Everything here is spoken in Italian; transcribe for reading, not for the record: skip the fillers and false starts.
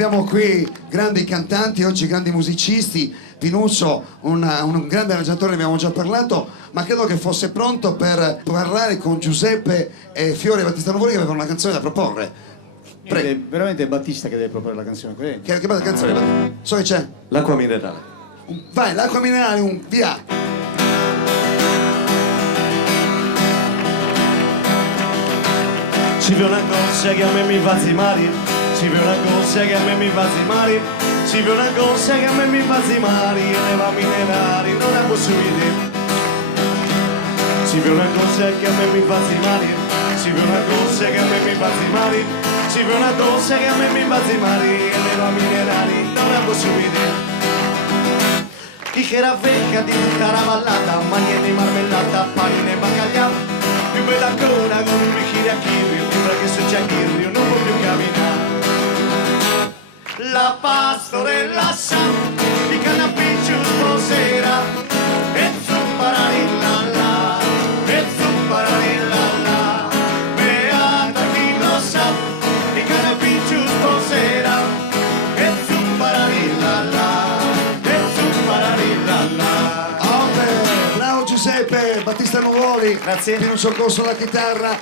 Abbiamo qui grandi cantanti, oggi grandi musicisti. Pinuccio, un grande arrangiatore, ne abbiamo già parlato, ma credo che fosse pronto per parlare con Giuseppe e Fiore Battista Nuvoli, che avevano una canzone da proporre. È veramente Battista che deve proporre la canzone. Che bella canzone? So che c'è? L'acqua minerale. Vai, l'acqua minerale, via! Ci vede una cosa che a me mi fa zimari, ci vede una cosa che a me mi fa zimari, ci vede una cosa che a me mi fa zimari, e le va minerali non la posso vedere. Ci vede una cosa che a me mi fa zimari, ci vede una cosa che a me mi fa zimari, ci vede una cosa che a me mi fa zimari, e le va minerali non la posso vedere. Chi che era vecchia di tutta la vallata, magne di marmellata, panine e baccaglià, più bella ancora con un bicchiere a chirrio, sembra che se c'è chirrio non può più camminare. La pastorella sa, i canapicci sposerà, e zuppararilla là, e zuppararilla là, beata chi lo sa, i canapicci sposerà, e zuppararilla là. Bravo Giuseppe, Battista Nuvoli, grazie. Pinuccio Corso alla chitarra.